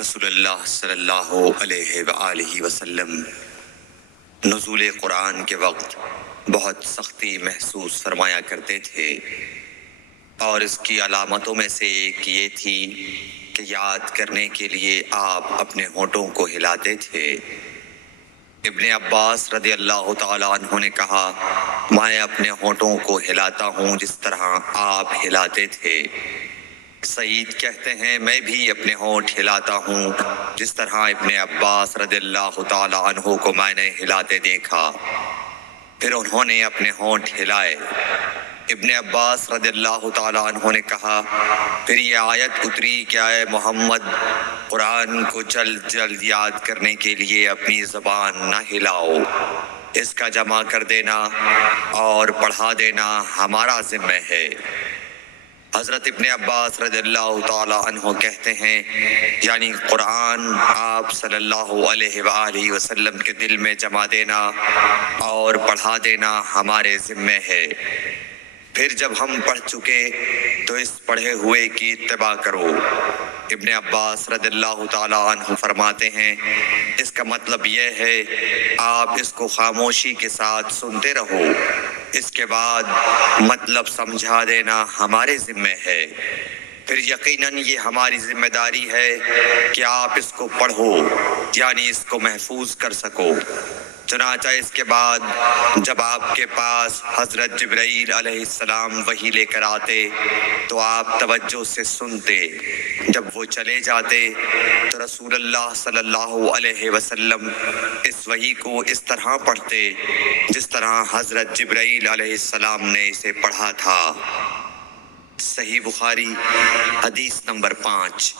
رسول اللہ صلی اللہ علیہ وآلہ وسلم نزول قرآن کے وقت بہت سختی محسوس فرمایا کرتے تھے، اور اس کی علامتوں میں سے ایک یہ تھی کہ یاد کرنے کے لیے آپ اپنے ہونٹوں کو ہلاتے تھے۔ ابن عباس رضی اللہ تعالیٰ عنہ نے کہا، میں اپنے ہونٹوں کو ہلاتا ہوں جس طرح آپ ہلاتے تھے۔ سعید کہتے ہیں، میں بھی اپنے ہونٹ ہلاتا ہوں جس طرح ابن عباس رضی اللہ تعالیٰ عنہ کو میں نے ہلاتے دیکھا۔ پھر انہوں نے اپنے ہونٹ ہلائے۔ ابن عباس رضی اللہ تعالیٰ عنہ نے کہا، پھر یہ آیت اتری کہ اے محمد، قرآن کو جلد جلد یاد کرنے کے لیے اپنی زبان نہ ہلاؤ، اس کا جمع کر دینا اور پڑھا دینا ہمارا ذمہ ہے۔ حضرت ابن عباس رضی اللہ تعالیٰ عنہ کہتے ہیں، یعنی قرآن آپ صلی اللہ علیہ وآلہ وسلم کے دل میں جمع دینا اور پڑھا دینا ہمارے ذمہ ہے۔ پھر جب ہم پڑھ چکے تو اس پڑھے ہوئے کی اتباع کرو۔ ابن عباس رضی اللہ تعالیٰ عنہ فرماتے ہیں، اس کا مطلب یہ ہے آپ اس کو خاموشی کے ساتھ سنتے رہو، اس کے بعد مطلب سمجھا دینا ہمارے ذمہ ہے۔ پھر یقیناً یہ ہماری ذمہ داری ہے کہ آپ اس کو پڑھو، یعنی اس کو محفوظ کر سکو۔ چنانچہ اس کے بعد جب آپ کے پاس حضرت جبرائیل علیہ السلام وحی لے کر آتے تو آپ توجہ سے سنتے، جب وہ چلے جاتے تو رسول اللہ صلی اللہ علیہ وسلم اس وحی کو اس طرح پڑھتے جس طرح حضرت جبرائیل علیہ السلام نے اسے پڑھا تھا۔ صحیح بخاری حدیث نمبر 5۔